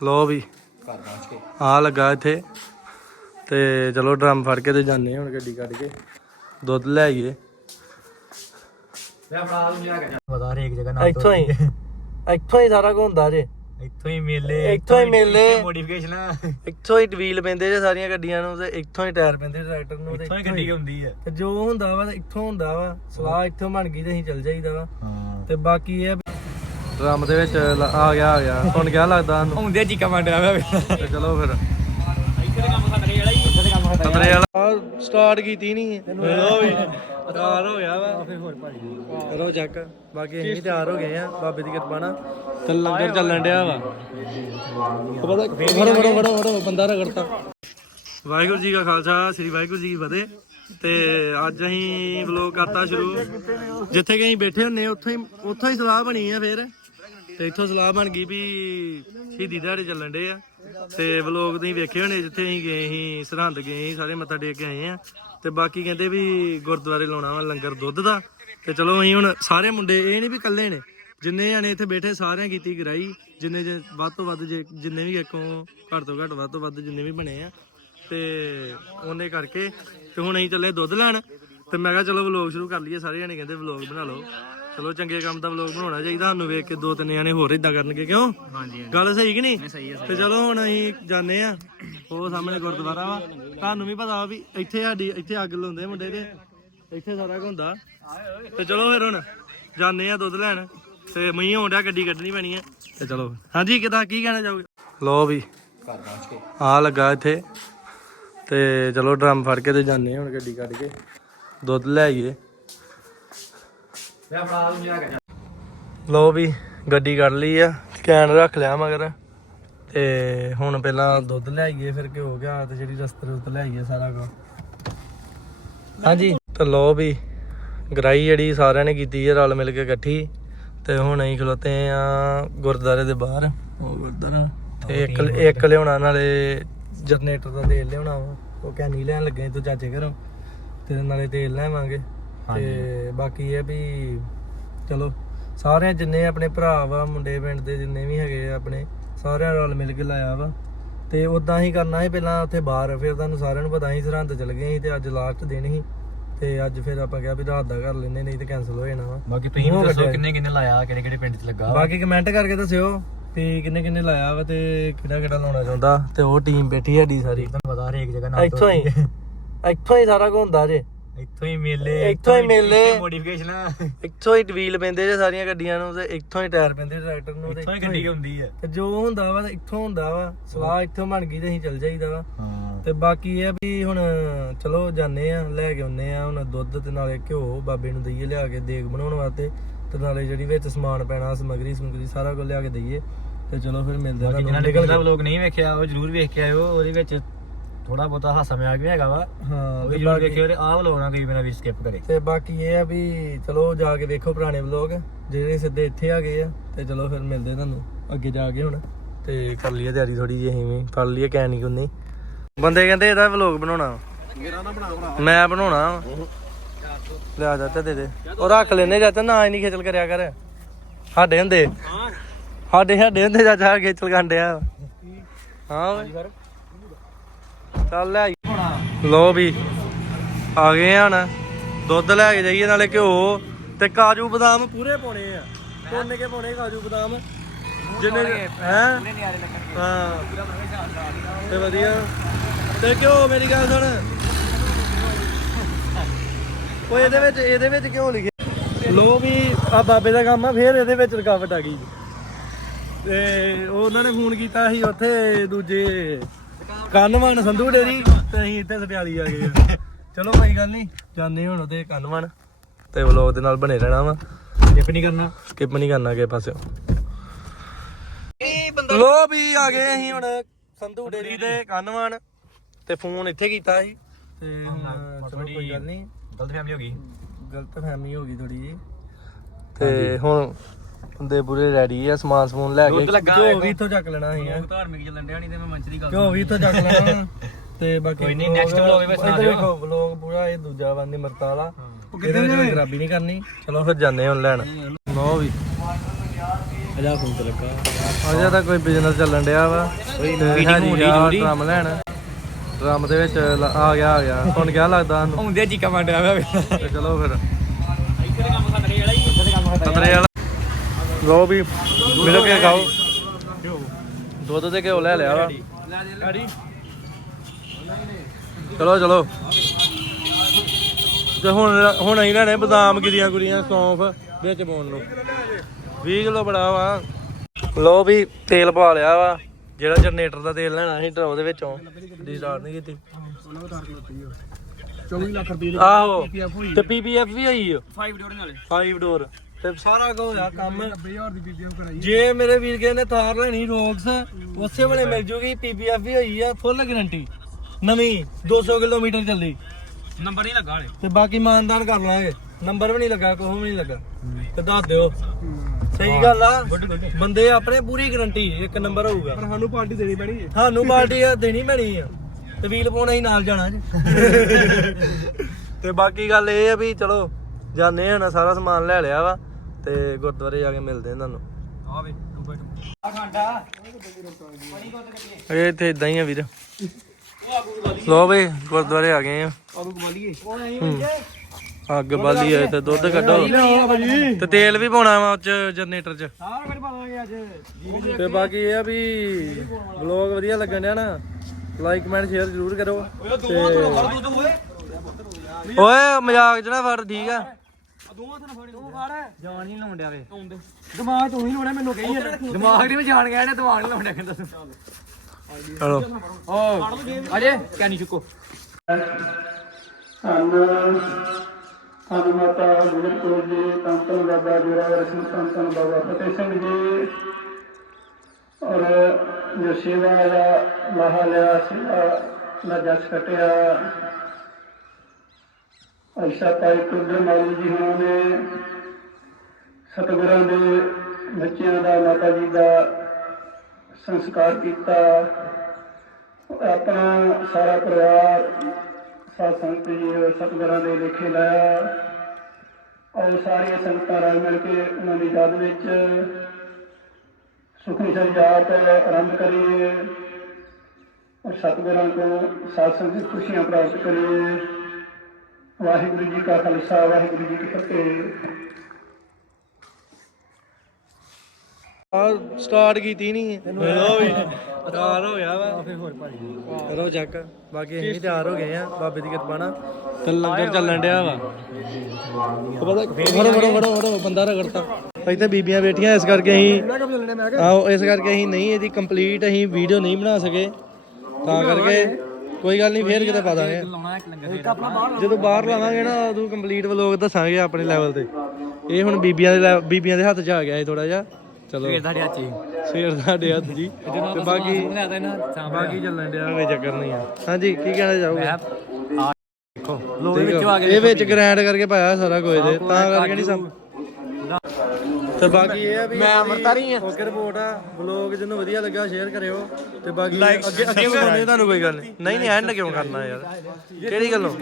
ਲੋ ਵੀ। ਘਰ ਪਹੁੰਚ ਕੇ ਆ ਲੱਗਾ ਇੱਥੇ। ਤੇ ਚਲੋ ਡਰਮ ਫੜ ਕੇ ਤੇ ਜਾਂਦੇ ਹੁਣ ਗੱਡੀ ਕੱਢ ਕੇ। ਦੁੱਧ ਲੈ ਆਈਏ। ਮੈਂ ਬਣਾ ਲੂੰ ਜਾ ਕੇ ਪਤਾ ਹਰੇਕ ਜਗ੍ਹਾ ਇੱਥੋਂ ਹੀ। ਇੱਥੋਂ ਹੀ ਸਾਰਾ ਕੁਝ ਹੁੰਦਾ ਜੇ। ਇੱਥੋਂ ਹੀ ਮੇਲੇ ਇੱਥੋਂ ਹੀ ਮੇਲੇ। ਮੋਡੀਫਿਕੇਸ਼ਨ ਇੱਥੋਂ ਹੀ ਵੀਲ ਪੈਂਦੇ ਜੇ ਸਾਰੀਆਂ ਗੱਡੀਆਂ ਨੂੰ ਤੇ ਇੱਥੋਂ ਹੀ ਟਾਇਰ ਪੈਂਦੇ ਟਰੈਕਟਰ ਨੂੰ ਇੱਥੋਂ ਹੀ ਗੱਡੀ ਹੁੰਦੀ ਹੈ ਤੇ ਜੋ ਹੁੰਦਾ ਵਾ ਇੱਥੋਂ ਹੁੰਦਾ ਵਾ। ਸਲਾਹ ਇੱਥੋਂ ਬਣ ਗਈ ਤੇ ਅਸੀਂ ਚੱਲ ਜਾਈਦਾ ਵਾ। ਤੇ ਬਾਕੀ ਇਹ ਡਰਮ ਦੇ ਵਿੱਚ ਲ- ਆ ਗਿਆ ਆ ਗਿਆ। ਹੁਣ ਕਿਆ ਲੱਗਦਾ ਤੁਹਾਨੂੰ ਹੁੰਦੇ ਜੀ ਕਮਾਂਡ ਆ ਤੇ ਚਲੋ ਫਿਰ। ਇੱਥੇ ਦੇ ਕੰਮ ਖਤਰੇ ਵਾਲਾ। ਹੀ ਇੱਥੇ ਦੇ ਕੰਮ ਖਤਰੇ ਵਾਲਾ ਸਟਾਰਟ ਕੀਤੀ ਨਹੀਂ ਲੋ ਵੀ ਤਿਆਰ ਹੋ ਗਿਆ ਵਾ। ਹੋਰ ਭਾਜੀ ਕਰੋ ਚੈੱਕ ਬਾਕੀ ਅਸੀਂ ਤਿਆਰ ਹੋ ਗਏ ਆ ਬਾਬੇ ਦੀ ਕਿਰਪਾ ਨਾਲ। ਤੇ ਲੰਗਰ ਚੱਲਣ ਡਿਆ ਵਾ। ਉਹ ਪਤਾ ਵੜੋ ਵੜੋ ਵੜੋ ਵੜੋ ਬੰਦਾ ਰਗੜਤਾ। ਵਾਹਿਗੁਰੂ ਜੀ ਕਾ ਖਾਲਸਾ ਸ੍ਰੀ ਵਾਹਿਗੁਰੂ ਜੀ ਕੀ ਫਤਿਹ। ਤੇ ਅੱਜ ਅਸੀਂ ਵਲੋਗ ਕਰਤਾ ਸ਼ੁਰੂ। ਜਿੱਥੇ ਕਿ ਅਸੀਂ ਬੈਠੇ ਹੁੰਨੇ ਆ, ਉੱਥੋਂ ਹੀ ਉੱਥੋਂ ਹੀ ਸਲਾਹ ਬਣੀ ਆ ਫਿਰ। ਤੇ ਇੱਥੋਂ ਸਲਾਹ ਬਣ ਗਈ ਵੀ ਸ਼ਹੀਦੀ ਦਿਹਾੜੇ ਚੱਲਣ ਡੇ ਆ। ਤੇ ਵਲੋਗ ਤੁਸੀਂ ਵੇਖੇ ਹੋਣੇ ਜਿੱਥੇ ਅਸੀਂ ਗਏ ਸੀ, ਸਰਹੰਦ ਗਏ ਸੀ, ਸਾਰੇ ਮੱਥਾ ਟੇਕ ਕੇ ਆਏ ਆ। ਤੇ ਬਾਕੀ ਕਹਿੰਦੇ ਵੀ ਗੁਰਦੁਆਰੇ ਲਾਉਣਾ ਵਾ ਲੰਗਰ ਦੁੱਧ ਦਾ। ਤੇ ਚਲੋ ਅਸੀਂ ਹੁਣ ਸਾਰੇ ਮੁੰਡੇ, ਇਹ ਨਹੀਂ ਵੀ ਇਕੱਲੇ ਨੇ, ਜਿੰਨੇ ਜਾਣੇ ਇੱਥੇ ਬੈਠੇ ਸਾਰਿਆਂ ਕੀਤੀ ਗਰਾਈ ਜਿੰਨੇ ਜੇ ਵੱਧ ਤੋਂ ਵੱਧ ਜੇ, ਜਿੰਨੇ ਵੀ ਇੱਕੋਂ ਘੱਟ ਤੋਂ ਘੱਟ ਵੱਧ ਤੋਂ ਵੱਧ ਜਿੰਨੇ ਵੀ ਬਣੇ ਆ। ਤੇ ਉਹਨੇ ਕਰਕੇ ਤੇ ਹੁਣ ਅਸੀਂ ਚੱਲੇ ਦੁੱਧ ਲੈਣ। ਤੇ ਮੈਂ ਕਿਹਾ ਚਲੋ ਵਲੋਗ ਸ਼ੁਰੂ ਕਰ ਲਈਏ, ਸਾਰੇ ਜਾਣੇ ਕਹਿੰਦੇ ਵਲੋਗ ਬਣਾ ਲਓ। ਚਲੋ ਚੰਗੇ ਕੰਮ ਦਾ ਵਲੌਗ ਬਣਾਉਣਾ ਚਾਹੀਦਾ ਸਾਨੂੰ ਵੇਖ ਕੇ ਦੋ ਤਿੰਨ ਜਣੇ ਹੋਰ ਇਦਾਂ ਕਰਨਗੇ ਕਿਉਂ? ਹਾਂਜੀ ਗੱਲ ਸਹੀ ਕਿ ਨਹੀਂ? ਸਹੀ ਹੈ ਤੇ ਚਲੋ ਹੁਣ ਅਸੀਂ ਜਾਂਦੇ ਆ ਉਹ ਸਾਹਮਣੇ ਗੁਰਦੁਆਰਾ ਵਾ। ਤੁਹਾਨੂੰ ਵੀ ਪਤਾ ਵਾ ਵੀ ਇੱਥੇ ਸਾਡੀ ਇੱਥੇ ਅੱਗ ਲਾਉਂਦੇ ਮੁੰਡੇ ਦੇ ਇੱਥੇ ਸਾਰਾ ਕੁਝ ਹੁੰਦਾ। ਤੇ ਚਲੋ ਫਿਰ ਹੁਣ ਜਾਂਦੇ ਆ ਦੁੱਧ ਲੈਣ। ਤੇ ਮਈ ਹੋਣ ਡਿਆ ਗੱਡੀ ਕੱਢਣੀ ਪੈਣੀ ਆ ਤੇ ਚਲੋ ਹਾਂਜੀ ਕਿਦਾਂ ਕੀ ਕਹਿਣਾ ਚਾਹੋਗੇ? ਲੋ ਵੀ ਘਰ ਪਹੁੰਚ ਕੇ ਆ ਲੱਗਾ ਇੱਥੇ। ਤੇ ਚਲੋ ਡਰਮ ਫੜ ਕੇ ਤੇ ਜਾਂਦੇ ਆ ਹੁਣ ਗੱਡੀ ਕੱਢ ਕੇ। ਦੁੱਧ ਲੈ ਆਈਏ। ਮੈਂ ਲੂੰ ਜਾ। ਕੇ ਲੋ ਵੀ ਗੱਡੀ ਕੱਢ ਲਈ ਆ ਕੈਨ ਰੱਖ ਲਿਆ ਮਗਰ। ਤੇ ਹੁਣ ਪਹਿਲਾਂ ਦੁੱਧ ਲੈ ਆਈਏ ਫਿਰ ਘਿਓ ਗਿਆ ਤੇ ਜਿਹੜੀ ਰਸਤੇ ਰੁਸਤ ਲੈ ਆਈਏ ਸਾਰਾ ਕੁਝ ਹਾਂਜੀ ਤੇ ਲੋ ਵੀ ਗਰਾਈ ਜਿਹੜੀ ਸਾਰਿਆਂ ਨੇ ਕੀਤੀ ਹੈ ਰਲ ਮਿਲ ਕੇ ਇਕੱਠੀ। ਤੇ ਹੁਣ ਅਸੀਂ ਖਲੋਤੇ ਆ ਗੁਰਦਾਰੇ ਦੇ ਬਾਹਰ। ਉਹ ਗੁਰਦਾਰਾ ਤੇ ਇੱਕ ਇੱਕ ਲਿਆਉਣਾ ਨਾਲੇ ਜਨਰੇਟਰ ਦਾ ਤੇਲ ਲਿਆਉਣਾ ਵਾ। ਉਹ ਕੈਨੀ ਲੈਣ ਲੱਗੇ ਤੂੰ ਚਾਚੇ ਘਰੋਂ। ਤੇ ਨਾਲੇ ਤੇਲ ਲੈਵਾਂਗੇ। ਤੇ ਬਾਕੀ ਇਹ ਵੀ ਚਲੋ ਸਾਰੇ ਜਿੰਨੇ ਆਪਣੇ ਭਰਾ ਵਾ ਮੁੰਡੇ ਪਿੰਡ ਦੇ ਜਿੰਨੇ ਵੀ ਹੈਗੇ ਆ ਆਪਣੇ ਸਾਰਿਆਂ ਰਲ ਮਿਲ ਕੇ ਲਾਇਆ ਵਾ। ਤੇ ਉਦਾਂ ਹੀ ਕਰਨਾ ਸੀ ਪਹਿਲਾਂ ਉੱਥੇ ਬਾਹਰ ਫਿਰ ਤੁਹਾਨੂੰ ਸਾਰਿਆਂ ਨੂੰ ਪਤਾ ਸੀ ਸਰਹੰਦ ਚਲ ਗਏ ਸੀ ਤੇ ਅੱਜ ਲਾਸਟ ਦਿਨ ਸੀ ਤੇ ਅੱਜ ਫਿਰ ਆਪਾਂ ਕਿਹਾ ਵੀ ਰਾਤ ਦਾ ਕਰ ਲੈਨੇ ਨਹੀਂ ਤੇ ਕੈਨਸਲ ਹੋ ਜਾਣਾ ਵਾ। ਬਾਕੀ ਤੁਸੀਂ ਵੀ ਦੱਸੋ। ਕਿੰਨੇ ਕਿੰਨੇ ਲਾਇਆ ਕਿਹੜੇ ਕਿਹੜੇ ਪਿੰਡ 'ਚ ਲੱਗਾ ਬਾਕੀ ਕਮੈਂਟ ਕਰਕੇ ਦੱਸਿਓ ਵੀ ਕਿੰਨੇ ਕਿੰਨੇ ਲਾਇਆ ਵਾ ਤੇ ਕਿਹੜਾ ਕਿਹੜਾ ਲਾਉਣਾ ਚਾਹੁੰਦਾ। ਤੇ ਉਹ ਟੀਮ ਬੈਠੀ ਸਾਡੀ ਸਾਰੀ। ਤੁਹਾਨੂੰ ਪਤਾ ਹਰੇਕ ਜਗ੍ਹਾ ਇੱਥੋਂ ਹੀ। ਇੱਥੋਂ ਹੀ ਸਾਰਾ ਕੁਝ ਹੁੰਦਾ ਜੇ। ਇੱਥੋਂ ਹੀ ਮੇਲੇ ਇੱਥੋਂ ਹੀ ਮੇਲੇ। ਮੋਡੀਫਿਕੇਸ਼ਨ ਇੱਥੋਂ ਹੀ ਵੀਲ ਪੈਂਦੇ ਜੇ ਸਾਰੀਆਂ ਗੱਡੀਆਂ ਨੂੰ ਤੇ ਇੱਥੋਂ ਹੀ ਟਾਇਰ ਪੈਂਦੇ ਟਰੈਕਟਰ ਨੂੰ ਇੱਥੋਂ ਹੀ ਗੱਡੀ ਹੁੰਦੀ ਹੈ ਤੇ ਜੋ ਹੁੰਦਾ ਵਾ ਇੱਥੋਂ ਹੁੰਦਾ ਵਾ ਸਲਾਹ ਇੱਥੋਂ ਬਣ ਗਈ ਤੇ ਅਸੀਂ ਚੱਲ ਜਾਈਦਾ ਵਾ। ਤੇ ਬਾਕੀ ਇਹ ਵੀ ਹੁਣ ਚਲੋ ਜਾਂਦੇ ਆ ਲੈ ਕੇ ਆਉਨੇ ਆ ਹੁਣ ਦੁੱਧ ਤੇ ਨਾਲੇ ਘਿਓ ਬਾਬੇ ਨੂੰ ਦਈਏ ਲਿਆ ਕੇ ਦੇਗ ਬਣਾਉਣ ਵਾਸਤੇ ਤੇ ਨਾਲੇ ਜਿਹੜੀ ਵਿੱਚ ਸਮਾਨ ਪੈਣਾ ਸਮਗਰੀ ਸਮਗਰੀ ਸਾਰਾ ਕੁਝ ਲਿਆ ਕੇ ਦਈਏ ਤੇ ਚਲੋ ਫਿਰ ਮਿਲਦੇ ਆ ਤੁਹਾਨੂੰ ਪਿਛਲਾ ਵਲੋਗ ਨਹੀਂ ਵੇਖਿਆ ਉਹ ਜਰੂਰ ਵੇਖ ਕੇ ਆਇਓ ਉਹਦੇ ਵਿੱਚ ਥੋੜਾ ਬਹੁਤਾ ਹਾਸਾ ਮਜ਼ਾਕ ਵੀ ਹੈਗਾ ਵਾ। ਹਾਂ ਉਹ ਤੇ ਵੀ ਜਰੂਰ ਬਾਕੀ- ਵੇਖਿਓ ਤੇ ਆਹ ਵਲੋਗ ਨਾ ਕੋਈ ਮੇਰਾ ਵੀ ਸਕਿਪ ਕਰੇ। ਤੇ ਬਾਕੀ ਇਹ ਆ ਵੀ ਚਲੋ ਜਾ ਕੇ ਦੇਖੋ ਪੁਰਾਣੇ ਵਲੋਗ ਜਿਹੜੇ ਸਿੱਧੇ ਇੱਥੇ ਆ ਗਏ ਆ ਤੇ ਚਲੋ ਫਿਰ ਮਿਲਦੇ ਤੁਹਾਨੂੰ ਅੱਗੇ ਜਾ ਕੇ ਹੁਣ। ਤੇ ਕਰ ਲਈਏ ਤਿਆਰੀ ਥੋੜੀ ਜਿਹੀ ਅਸੀਂ ਵੀ ਫੜ ਲਈਏ ਕੈਨੀ ਕੁੰਨੀ ਬੰਦੇ ਕਹਿੰਦੇ ਇਹਦਾ ਵਲੋਗ ਬਣਾਉਣਾ। ਮੇਰਾ ਨਾ ਬਣਾ ਬਣਾ। ਮੈਂ ਬਣਾਉਣਾ। ਵਾ। ਲਿਆ ਚਾਚਾ ਦੇ ਦੇ। ਉਹ ਰੱਖ ਲੈਨੇ ਚਾਚਾ ਨਾ ਹੀ ਨਹੀਂ ਖੇਚਲ ਕਰਿਆ ਕਰ। ਸਾਡੇ ਹੁੰਦੇ। ਸਾਡੇ ਸਾਡੇ ਹੁੰਦੇ ਚਾਚਾ ਖੇਚਲ ਕੰਡਿਆ ਹਾਂ ਓਏ। ਚੱਲ ਲੈ। ਲੋ ਵੀ ਆ ਗਏ ਹੁਣ। ਦੁੱਧ ਲੈ ਕੇ ਜਾਈਏ ਨਾਲੇ ਘਿਓ ਤੇ ਕਾਜੂ ਬਦਾਮ ਪੂਰੇ ਪਾਉਣੇ ਆ। ਕੋਨੇ ਕੇ ਪਾਉਣੇ ਕਾਜੂ ਬਦਾਮ। ਜਿੰਨੇ ਹੈ? ਹਾਂ। ਤੇ ਵਧੀਆ। ਤੇ ਘਿਓ ਮੇਰੀ ਗੱਲ ਸੁਣ। ਉਹ ਇਹਦੇ ਵਿੱਚ ਇਹਦੇ ਵਿੱਚ ਕਿਉਂ ਲਿਖਿਆ ਲੋ ਵੀ ਆ ਬਾਬੇ ਦਾ ਕੰਮ ਆ ਫੇਰ ਇਹਦੇ ਵਿੱਚ ਰੁਕਾਵਟ ਆ ਗਈ। ਤੇ ਉਹ ਉਹਨਾਂ ਨੇ ਫੋਨ ਕੀਤਾ ਸੀ ਉੱਥੇ ਦੂਜੇ ਕੰਨਵਨ ਸੰਧੂ ਡੇਰੀ ਤੇ ਅਸੀਂ ਇੱਥੇ ਸਟਿਆਲੀ ਆ ਗਏ ਆ। ਚਲੋ ਕੋਈ ਗੱਲ ਨਹੀਂ ਜਾਂਦੇ ਹੁਣ ਉਹਦੇ ਕੰਨਵਨ ਤੇ ਵਲੋਗ ਦੇ ਨਾਲ ਬਣੇ ਰਹਿਣਾ ਵਾ। ਸਕਿਪ ਨਹੀਂ ਕਰਨਾ। ਸਕਿਪ ਨਹੀਂ ਕਰਨਾ ਕਿਸੇ ਪਾਸਿਓ। ਲੋ ਵੀ ਆ ਗਏ ਅਸੀਂ ਹੁਣ ਸੰਧੂ ਡੇਰੀ ਦੇ ਕੰਨਵਨ ਤੇ ਫੋਨ ਇੱਥੇ ਕੀਤਾ ਸੀ। ਤੇ ਹੁਣ ਚਲੋ ਕੋਈ ਗੱਲ ਨਹੀਂ ਗਲਤ ਫੈਮਿਲੀ ਹੋ ਗਈ। ਗਲਤ ਫਹਿਮੀ ਹੋ ਗਈ ਥੋੜੀ ਜੀ ਤੇ ਹੁਣ ਬੰਦੇ ਪੂਰੇ ਰੈਡੀ ਆ ਸਮਾਨ ਸਮੂਨ ਲੈ ਕੇ ਦੁੱਧ ਲੱਗਾ ਘਿਓ ਵੀ ਇੱਥੋਂ ਚੱਕ ਲੈਣਾ ਅਸੀਂ ਹੈਂ। ਧਾਰਮਿਕ ਚੱਲਣ ਡਿਆ ਨਹੀਂ ਤੇ ਮੈਂ ਮੰਚ ਦੀ ਗੱਲ ਘਿਓ ਵੀ ਇੱਥੋਂ ਚੱਕ ਲੈਣਾ ਤੇ ਬਾਕੀ ਕੋਈ ਨਹੀਂ, next vlog ਵਿੱਚ ਸੁਣਾ ਦਿਓ। ਵੇਖੋ ਵਲੌਗ ਪੂਰਾ ਇਹ ਦੂਜਾ ਬੰਦੀ ਮਰਤਾ ਵਾਲਾ। ਇਹਦੇ ਵਿੱਚ ਕੋਈ ਖਰਾਬੀ ਨਹੀਂ ਕਰਨੀ। ਚਲੋ ਫਿਰ ਜਾਂਦੇ ਹਾਂ ਹੁਣ ਲੈਣ। ਲੋ ਵੀ। ਅਜਾ ਫੋਨ ਤੇ ਲੱਗਾ। ਅਜੇ ਤਾਂ ਕੋਈ ਬਿਜ਼ਨਸ ਚੱਲਣ ਡਿਆ ਵਾ। ਕੋਈ ਹੈਰੀ ਹੋਣੀ ਜ਼ਰੂਰੀ। ਡਰਮ ਲੈਣ। ਡਰਮ ਦੇ ਵਿੱਚ ਲ- ਆ ਗਿਆ ਆ ਗਿਆ। ਹੁਣ ਕਿਆ ਲੱਗਦਾ ਸਾਨੂੰ? ਹੁੰਦੇ ਜੀ ਕਮਾਂਡ ਆ ਵੇ ਤੇ ਚਲੋ ਫਿਰ। ਇੱਥੇ ਕੰਮ ਖਤਰੇ ਵਾਲਾ ਹੀ ਇੱਥੇ ਕੰਮ ਖਤਰੇ ਵਾਲਾ ਲੋ ਵੀ ਮਿਲ ਕੇ ਖਾਓ। ਦੁੱਧ ਤੇ ਘਿਓ ਲੈ ਲਿਆ ਵਾ। ਗਾੜੀ ਚਲੋ ਚਲੋ। ਤੇ ਹੁਣ ਹੁਣ ਅਸੀਂ ਲੈਣੇ ਬਦਾਮ ਗਿਰੀਆਂ ਗੁਰੀਆਂ ਸੌਂਫ ਵਿੱਚ ਪਾਉਣ ਨੂੰ। 20 ਕਿਲੋ ਬੜਾ ਵਾ। ਲੋ ਵੀ ਤੇਲ ਪਾ ਲਿਆ ਵਾ। ਜਿਹੜਾ ਜਨਰੇਟਰ ਦਾ ਤੇਲ ਲੈਣਾ ਸੀ ਉਹਦੇ ਵਿੱਚੋਂ। ਦੀ ਸਟਾਰਟ ਨਹੀਂ ਕੀਤੀ। 24 ਲੱਖ ਰੁਪਏ ਆਹੋ ਤੇ ਪੀਪੀਐਫ ਵੀ ਆਈ 5 ਡੋਰ ਨਾਲੇ। 5 ਡੋਰ ਤੇ ਸਾਰਾ ਕੁਝ ਹੋਇਆ ਕੰਮ। 90000 ਦੀ ਬੀਬੀਐਮ ਕਰਾਈ ਜੇ ਮੇਰੇ ਵੀਰ ਕਹਿੰਦੇ ਤਾਰ ਲੈਣੀ ਰੋਕਸ ਉਸੇ ਵੇਲੇ ਮਿਲ ਜੂਗੀ ਪੀਪੀਐਫ ਵੀ ਹੋਈ ਆ ਫੁੱਲ ਗਾਰੰਟੀ ਨਵੀਂ 200 ਕਿਲੋਮੀਟਰ ਚੱਲੀ। ਨੰਬਰ ਨਹੀਂ ਲੱਗਾ ਹਲੇ। ਤੇ ਬਾਕੀ ਮਾਨਦਾਨ ਕਰ ਲਾਂਗੇ। ਨੰਬਰ ਵੀ ਨਹੀਂ ਲੱਗਾ ਕੋਹ ਵੀ ਨਹੀਂ ਲੱਗਾ। ਤੇ ਦੱਸ ਦਿਓ। ਸਹੀ ਗੱਲ ਆ। ਬੰਦੇ ਆਪਣੇ ਪੂਰੀ ਗਾਰੰਟੀ ਇੱਕ ਨੰਬਰ ਹੋਊਗਾ। ਪਰ ਸਾਨੂੰ ਪਾਰਟੀ ਦੇਣੀ ਪੈਣੀ ਹੈ। ਸਾਨੂੰ ਪਾਰਟੀ ਆ ਦੇਣੀ ਪੈਣੀ ਆ। ਤੇ ਵੀਲ ਪਾਉਣਾ ਹੀ ਨਾਲ ਜਾਣਾ ਜੀ। ਤੇ ਬਾਕੀ ਗੱਲ ਇਹ ਆ ਵੀ ਚਲੋ ਜਾਣੇ ਹਣ ਸਾਰਾ ਸਮਾਨ ਲੈ ਲਿਆ ਵਾ। ਤੇ ਗੁਰਦੁਆਰੇ ਜਾ ਕੇ ਮਿਲਦੇ ਆ ਤੁਹਾਨੂੰ। ਆ ਵੇ ਆ ਘੰਟਾ ਇਹ ਇੱਥੇ ਇਦਾਂ ਹੀ ਆ ਵੀਰ। ਲੋ ਬਈ ਗੁਰਦੁਆਰੇ ਆ ਗਏ ਆ। ਹੂੰ। ਅੱਗ ਬਾਲੀ ਆ ਤੇ ਦੁੱਧ ਕੱਢੋ। ਤੇ ਤੇਲ ਵੀ ਪਾਉਣਾ ਵਾ ਉਹ ਚ। ਜਨਰੇਟਰ ਚ ਤੇ ਬਾਕੀ ਇਹ ਆ ਵੀ ਵਲੌਗ ਵਧੀਆ ਲੱਗਣ ਡਿਆ ਨਾ। ਲਾਈਕ ਕਮੈਂਟ ਸ਼ੇਅਰ ਜ਼ਰੂਰ ਕਰੋ ਤੇ ਓਏ ਮਜ਼ਾਕ ਚ ਨਾ ਫੜ ਠੀਕ ਆ। ਦੋਵਾਂ ਥਾਂ ਫੜੀ ਤੂੰ ਫੜ। ਜਾਨ ਨਹੀਂ ਲਾਉਣ ਡਿਆ ਵੇ। ਦਿਮਾਗ ਤੋਂ ਹੀ ਲੋਣਾ ਮੈਨੂੰ ਕਹੀ ਜਾਂਦਾ। ਦਿਮਾਗ ਨਹੀਂ ਜਾਣ ਗਿਆ ਨੇ ਦਿਮਾਗ ਨਹੀਂ ਲਾਉਣ ਡਿਆ ਕਹਿੰਦਾ ਚਲੋ। ਓ ਅਜੇ ਕਿਆ ਨਹੀਂ ਚੁੱਕੋ। ਧੰਨ ਧੰਨ ਮਾਤਾ ਗੁਰਪੁਰ ਜੀ ਧੰਨ ਧੰਨ ਬਾਬਾ ਜੋਰਾ ਰਸਮ ਧੰਨ ਧੰਨ ਬਾਬਾ ਫਤਿਹ ਸਿੰਘ ਜੀ। ਔਰ ਜੋ ਸੇਵਾ ਦਾ ਲਾਹਾ ਲਿਆ ਸੇਵਾ ਦਾ ਜਸ ਕਟਿਆ ਅਲਸ਼ਾ ਪਾਈ ਕੁਦਰ ਮਾਲੀ ਜੀ ਹੋਣਾ ਨੇ, ਸਤਿਗੁਰਾਂ ਦੇ ਬੱਚਿਆਂ ਦਾ, ਮਾਤਾ ਜੀ ਦਾ ਸੰਸਕਾਰ ਕੀਤਾ। ਆਪਣਾ ਸਾਰਾ ਪਰਿਵਾਰ ਸਾਧ ਸੰਗਤ ਜੀ ਔਰ ਸਤਿਗੁਰਾਂ ਦੇ ਲੇਖੇ ਲਾਇਆ। ਔਰ ਸਾਰੀਆਂ ਸੰਗਤਾਂ ਰਲ ਮਿਲ ਕੇ ਉਹਨਾਂ ਦੀ ਯਾਦ ਵਿੱਚ ਸੁਖੀ ਸੰਜਾਤ ਆਰੰਭ ਕਰੀਏ। ਔਰ ਸਤਿਗੁਰਾਂ ਤੋਂ ਸਾਧ ਸੰਗਤ ਖੁਸ਼ੀਆਂ ਪ੍ਰਾਪਤ ਕਰੀਏ। ਵਾਹਿਗੁਰੂ ਜੀ ਕਾ ਖਾਲਸਾ ਵਾਹਿਗੁਰੂ ਜੀ ਕੀ ਫਤਿਹ। ਆ ਸਟਾਰਟ ਕੀਤੀ ਨਹੀਂ ਲੋ ਵੀ? ਤਿਆਰ ਹੋ ਗਿਆ ਵਾ। ਕਰੋ ਚੈੱਕ ਬਾਕੀ ਅਸੀਂ ਤਿਆਰ ਹੋ ਗਏ ਆ ਬਾਬੇ ਦੀ ਕਿਰਪਾ ਨਾਲ। ਤੇ ਲੰਗਰ ਚੱਲਣ ਡਿਆ ਵਾ। ਤੇ ਪਤਾ ਫੜੋ ਫੜੋ ਫੜੋ ਫੜੋ ਬੰਦਾ ਰਗੜਤਾ। ਇੱਥੇ ਬੀਬੀਆਂ ਬੈਠੀਆਂ ਇਸ ਕਰਕੇ ਅਸੀਂ ਆਹੋ ਇਸ ਕਰਕੇ ਅਸੀਂ ਨਹੀਂ ਇਹਦੀ ਕੰਪਲੀਟ ਅਸੀਂ ਵੀਡੀਓ ਨਹੀਂ ਬਣਾ ਸਕੇ। ਤਾਂ ਕਰਕੇ ਕੋਈ ਗੱਲ ਨਹੀਂ ਫੇਰ ਕਿਤੇ ਪਾ ਦਾਂਗੇ। ਲਾਉਣਾ ਇੱਕ ਲੰਗਰ ਇੱਕ ਆਪਣਾ ਬਾਹਰ ਜਦੋਂ ਬਾਹਰ ਲਾਵਾਂਗੇ ਨਾ ਉਦੋਂ ਕੰਪਲੀਟ ਵਲੋਗ ਦੱਸਾਂਗੇ ਆਪਣੇ ਲੈਵਲ ਤੇ। ਇਹ ਹੁਣ ਬੀਬੀਆਂ ਦੇ ਲੈ- ਬੀਬੀਆਂ ਦੇ ਹੱਥ 'ਚ ਆ ਗਿਆ ਇਹ ਥੋੜਾ ਜਿਹਾ। ਚਲੋ। ਫੇਰ ਤੁਹਾਡੇ ਹੱਥ ਹੀ ਸ਼ੇਰ ਸਾਡੇ ਹੱਥ ਜੀ। ਤੇ ਬਾਕੀ ਨਾ ਬਾਕੀ ਚੱਲਣ ਡਿਆ ਕੋਈ ਚੱਕਰ ਨਹੀਂ ਆ। ਹਾਂਜੀ ਕੀ ਕਹਿਣਾ ਚਾਹੋਗੇ? ਆ ਦੇਖੋ ਠੀਕ ਵਿੱਚੋਂ ਆ। ਗਏ ਇਹ ਵਿੱਚ ਗ੍ਰਾਈਂਡ ਕਰਕੇ ਪਾਇਆ ਸਾਰਾ ਕੁਝ ਦੇ ਤਾਂ ਕਰਕੇ ਨਹੀਂ ਸਮ ਤੇ ਬਾਕੀ ਇਹ ਆ ਵੀ ਮੈਂ ਅਮਰਤਾਰੀ ਆ। ਓਕੇ ਰਿਪੋਰਟ ਆ ਵਲੋਗ ਜਿਹਨੂੰ ਵਧੀਆ ਲੱਗਾ ਸ਼ੇਅਰ ਕਰਿਓ ਤੇ ਬਾਕੀ ਅੱਗੇ ਅੱਗੇ ਤੁਹਾਨੂੰ ਕੋਈ ਗੱਲ। ਨਹੀਂ ਨਹੀਂ ਐਂਡ ਕਿਉਂ ਕਰਨਾ ਯਾਰ? ਕਿਹੜੀ ਗੱਲੋਂ?